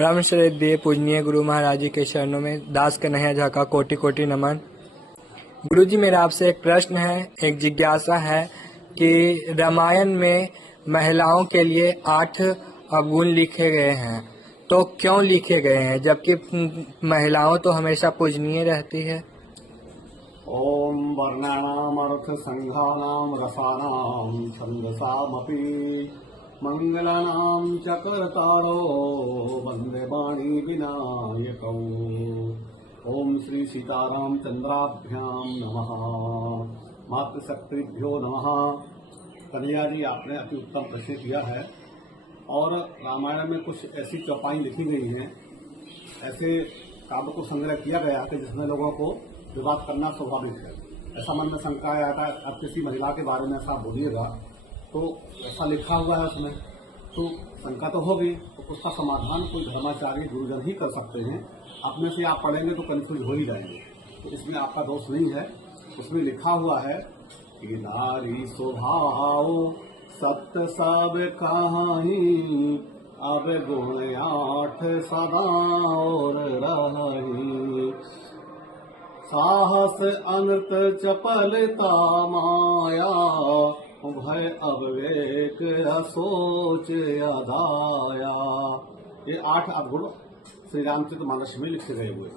परम श्रद्धेय पूजनीय गुरु महाराज जी के चरणों में दास कन्हैया झा का कोटि कोटि नमन। गुरु जी, मेरा आपसे एक प्रश्न है, एक जिज्ञासा है कि रामायण में महिलाओं के लिए 8 अवगुण लिखे गए हैं, तो क्यों लिखे गए हैं, जबकि महिलाओं तो हमेशा पूजनीय रहती है। ओम वर्णानाम अर्थ संघानाम रसानाम छंदसामपि मंगलानाम च कर्तारो वंदे वाणी विनायकौ। ओम श्री सीताराम चंद्राभ्याम नमः। मातृशक्तिभ्यो नमः। कन्हैया जी, आपने अति उत्तम प्रश्न किया है और रामायण में कुछ ऐसी चौपाई लिखी गई हैं, ऐसे काव्य को संग्रह किया गया है जिसमें लोगों को विवाद करना स्वाभाविक है। ऐसा मन में शंका आया था, अब किसी महिला के बारे में ऐसा बोलिएगा तो ऐसा लिखा हुआ है उसमें, तो शंका तो होगी, तो उसका समाधान कोई धर्माचार्य गुरुजन ही कर सकते हैं। अपने से आप पढ़ेंगे तो कंफ्यूज हो ही जाएंगे, तो इसमें आपका दोष नहीं है। उसमें लिखा हुआ है कि नारी स्वभाव सत्य सब कहानी, अब गुण 8 सदा और रही। साहस अनृत चपलता माया, भय अविवेक असोच अदाया। ये 8 अवगुण श्री रामचरित मानस में लिखे गए हुए।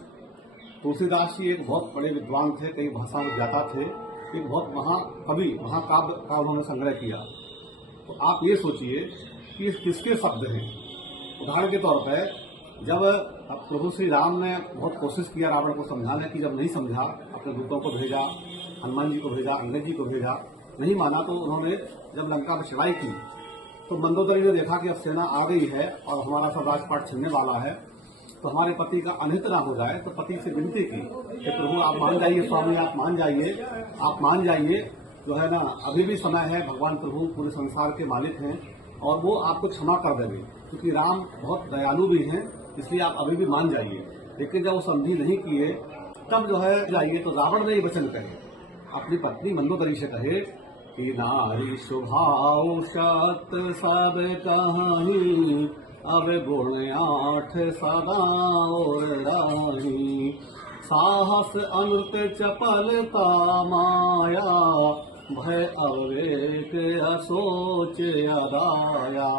तुलसीदास जी एक बहुत बड़े विद्वान थे, कई भाषा में ज्ञाता थे, एक बहुत महाकवि महाकाव्य का उन्होंने संग्रह किया। तो आप ये सोचिए कि किसके शब्द हैं। उदाहरण के तौर पर जब प्रभु श्री राम ने बहुत कोशिश किया रावण को समझाने की, जब नहीं समझा, अपने दूतों को भेजा, हनुमान जी को भेजा, अंगद जी को भेजा, नहीं माना, तो उन्होंने जब लंका में चढ़ाई की तो मंदोदरी ने देखा कि अब सेना आ गई है और हमारा सब राजपाट छिनने वाला है, तो हमारे पति का अनहित ना हो जाए, तो पति से विनती की कि प्रभु आप मान जाइए, स्वामी आप मान जाइए, जो है ना, अभी भी समय है, भगवान प्रभु पूरे संसार के मालिक हैं और वो आपको क्षमा कर देंगे, क्योंकि राम बहुत दयालु भी हैं, इसलिए आप अभी भी मान जाइए। लेकिन जब वो संधि नहीं किए तब जो है जाइए, तो रावण ने ये वचन कहे, अपनी पत्नी मंदोदरी से कहे कि नारी स्वभाव सत सब कहानी, अब गुण 8 सदा और राही। साहस अनृत चपलता माया, भय अविवेक असोच अदाया।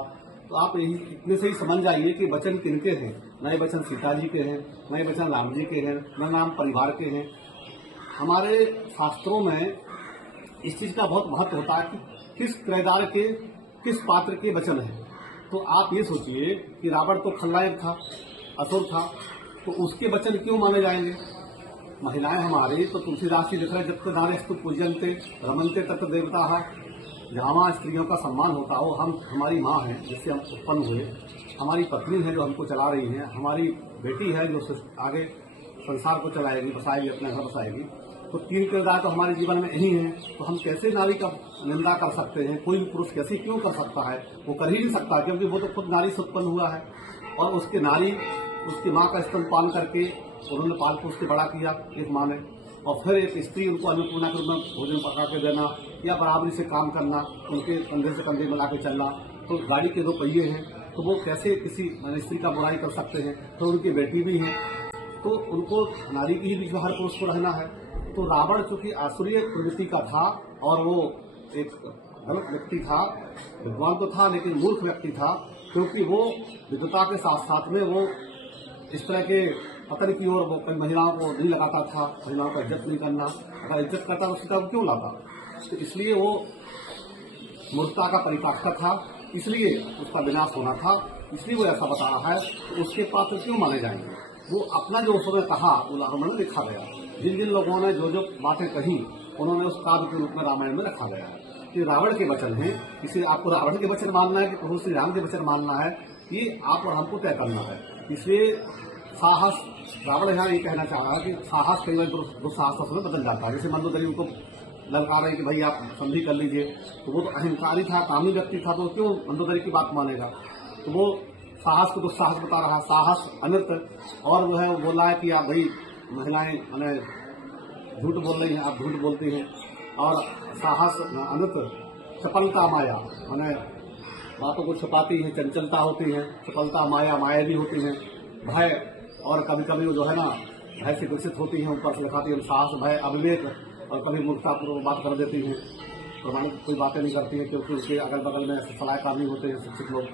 तो आप इतने से ही समझ जाइए कि वचन किनके हैं। नए वचन सीता जी के हैं, नए वचन राम जी के हैं, नए नाम परिवार के हैं। हमारे शास्त्रों में इस चीज का बहुत महत्व होता है कि किस किरदार के, किस पात्र के वचन हैं। तो आप ये सोचिए कि रावण तो खलनायक था, असुर था, तो उसके वचन क्यों माने जाएंगे। महिलाएं हमारी, तो तुलसीदास जी लिख रहे, जब तक नारेस्तु पूजनते रमनते तत् देवता। जहाँ स्त्रियों का सम्मान होता हो, हम हमारी माँ हैं जिससे हम उत्पन्न हुए, हमारी पत्नी है जो हमको चला रही है, हमारी बेटी है जो आगे संसार को चलाएगी, बसाएगी, अपना घर बसाएगी। तो 3 किरदार तो हमारे जीवन में यही है। तो हम कैसे नारी का निंदा कर सकते हैं। कोई भी पुरुष कैसे क्यों कर सकता है, वो कर ही नहीं सकता, क्योंकि वो तो खुद नारी से उत्पन्न हुआ है और उसके नारी उसकी माँ का स्तनपान करके उन्होंने पाल पोस के बड़ा किया एक माँ ने, और फिर एक स्त्री उनको अन्नपूर्णा के रूप में भोजन पका के देना या बराबरी से काम करना, उनके कंधे से कंधे मिला के चलना। तो गाड़ी के 2 पहिए हैं, तो वो कैसे किसी स्त्री का बुराई कर सकते हैं। तो उनकी बेटी भी हैं, तो उनको नारी की ही बीच में हर पुरुष को रहना है। तो रावण चूंकि आसुरीय प्रवृत्ति का था और वो एक गलत व्यक्ति था, विद्वान तो था लेकिन मूर्ख व्यक्ति था, क्योंकि वो विद्वता के साथ साथ में वो इस तरह के पतन की ओर वो कई महिलाओं को नहीं लगाता था, महिलाओं का इज्जत नहीं करना। अगर इज्जत करता तो सीता को क्यों लाता। तो इसलिए वो मूर्खता का परिपाक्ष था, इसलिए उसका विनाश होना था, इसलिए वो ऐसा बता रहा है। तो उसके पात्र क्यों माने जाएंगे। वो अपना जो उसने कहा वो रामायण में लिखा गया। जिन जिन लोगों ने जो जो बातें कही उन्होंने उस काव्य के रूप में रामायण में रखा गया है। ये रावण के वचन हैं, इसलिए आपको रावण के वचन मानना है कि प्रभु श्री राम के वचन मानना है, ये आप और हमको तय करना है। इसलिए साहस, रावण यहाँ ये कहना चाह रहा है कि साहस कई बार दुस्साहस में बदल जाता है। जैसे मंदोदरी उनको ललका रहे कि भाई आप संधि कर लीजिए, तो वो तो अहंकारी था, कामी व्यक्ति था, तो क्यों मंदोदरी की बात मानेगा। तो वो साहस को दुस्साहस बता रहा है, साहस अनृत, और वो है वो बोला है कि आप भाई महिलाएं मैंने झूठ बोल रही हैं, आप झूठ बोलती हैं। और साहस अनृत चपलता माया, मैंने बातों को छुपाती हैं, चंचलता होती है, चपलता, माया, माया भी होती है, भय, और कभी कभी वो जो है ना भय से ग्रसित होती हैं, ऊपर से दिखाती है साहस, भय, अविवेक, और कभी मूर्खतापूर्वक बात कर देती हैं, प्रमाणिक कोई बातें नहीं करती है क्योंकि उसके अगल बगल में सलाहकार नहीं होते हैं शिक्षित लोग।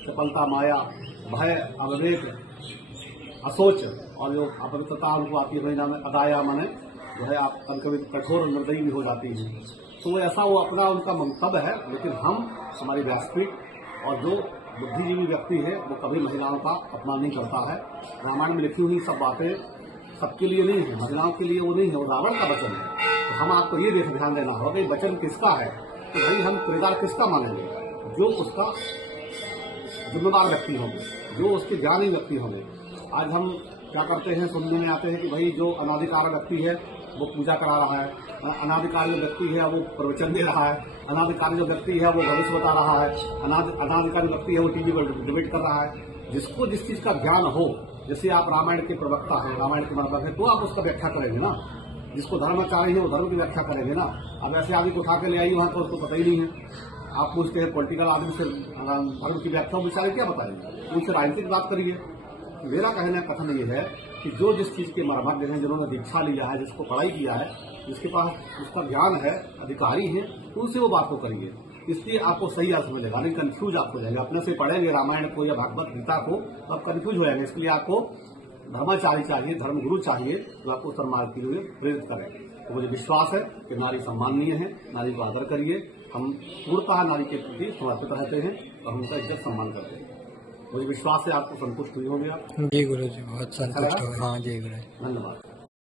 चपलता, माया, भय, अविवेक, असोच, और जो अपवित्रता उनको आती है महिला में, अदाया माने जो है आप कभी कभी कठोर निर्दयी भी हो जाती है। तो ऐसा वो अपना उनका मंतव्य है, लेकिन हम हमारी व्यासपीठ और जो बुद्धिजीवी व्यक्ति है वो कभी महिलाओं का अपमान नहीं करता है। रामायण में लिखी हुई सब बातें सबके लिए नहीं है, महिलाओं के लिए वो नहीं है, वो रावण का वचन है। तो हम आपको ये ध्यान देना होगा कि वचन किसका है, तो भाई हम किरदार किसका मानेंगे, जो उसका जिम्मेदार व्यक्ति होंगे, जो उसके ज्ञानी व्यक्ति होंगे। आज हम क्या करते हैं, सुनने में आते हैं कि भाई जो अनाधिकार व्यक्ति है वो पूजा करा रहा है, अनाधिकारी जो व्यक्ति है वो प्रवचन दे रहा है, अनाधिकारी जो व्यक्ति है वो भविष्य बता रहा है, अनाधिकारी व्यक्ति है वो टीवी पर डिबेट कर रहा है। जिसको जिस चीज का ज्ञान हो, जैसे आप रामायण के प्रवक्ता हैं, रामायण के मतलब है, तो आप उसका व्याख्या करेंगे ना। जिसको धर्माचार्य है वो धर्म की व्याख्या करेंगे ना। अब ऐसे आदमी को उठा के ले आई वहां तो उसको पता ही नहीं है, आप पूछते हैं पॉलिटिकल आदमी से धर्म की व्याख्या, बेचारे क्या बताएंगे, उनसे राजनीतिक बात करिए। मेरा कहना कथन ये है कि जो जिस चीज के मर्मज्ञ हैं, जिन्होंने दीक्षा लिया है, जिसको पढ़ाई किया है, जिसके पास उसका ज्ञान है, अधिकारी है, तो उनसे वो बात को करिए। इसलिए आपको सही अर्थ मिलेगा, नहीं कंफ्यूज आप हो जाएंगे। अपने से पढ़ेंगे रामायण को या भागवत गीता को तो आप कंफ्यूज हो जाएंगे। इसलिए आपको धर्माचार्य चाहिए, धर्मगुरु चाहिए जो आपको सन्मार्ग के लिए प्रेरित करें। तो मुझे विश्वास है कि नारी सम्माननीय है, नारी को आदर करिए। हम पूर्णतः नारी के प्रति समर्पित रहते हैं और उनका इज्जत सम्मान करते हैं। मुझे विश्वास है आपको संतुष्ट हुई होंगे आप। जी गुरु जी, बहुत संतुष्ट हो। हाँ जी गुरु जी, धन्यवाद।